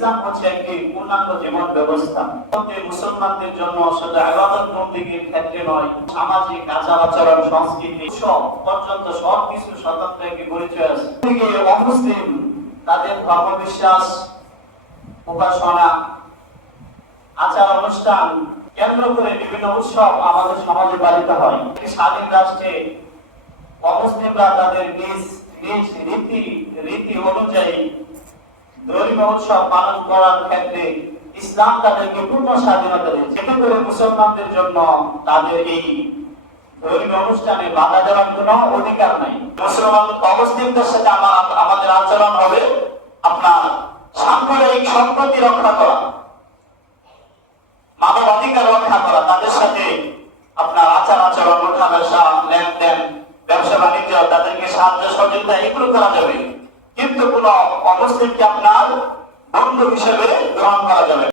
ইসলাম হচ্ছে একটি পূর্ণাঙ্গ জীবন ব্যবস্থা। মুসলমানদের জন্য শুধু ইবাদত বন্দেগীর ক্ষেত্রে নয়, সামাজিক আচার আচরণ, সংস্কৃতি সব পর্যন্ত সবকিছু স্বতন্ত্র একটি পরিচয় আছে। অমুসলিম তাদের ধর্মবিশ্বাস, উপাসনা, আচার অনুষ্ঠান কেন্দ্র করে বিভিন্ন উৎসব আমাদের সমাজে পালিত হয়। স্বাধীন রাষ্ট্রে অমুসলিমরা তাদের নিজ নিজ রীতি অনুযায়ী ধর্মীয় উৎসব পালন করার ক্ষেত্রে ইসলাম তাদেরকে পূর্ণ স্বাধীনতা দিয়েছে। এতে করে মুসলমানদের জন্য তাদের এই ধর্মীয় অনুষ্ঠানে বাধা দেওয়ার কোনো অধিকার নাই। মুসলমান অমুসলিমদের সাথে আমাদের আচরণ হবে আপনার সাম্প্রদায়িক সম্প্রীতি রক্ষা করা, মানব অধিকার রক্ষা করা, তাদের সাথে আপনার আচার আচরণ, উঠা বসা, লেনদেন, ব্যবসা বাণিজ্য, তাদেরকে সাহায্য সহযোগিতা এগুলো করা যাবে, কিন্তু কোন অমুসলিমকে আপনার বন্ধু হিসেবে গ্রহণ করা যাবে।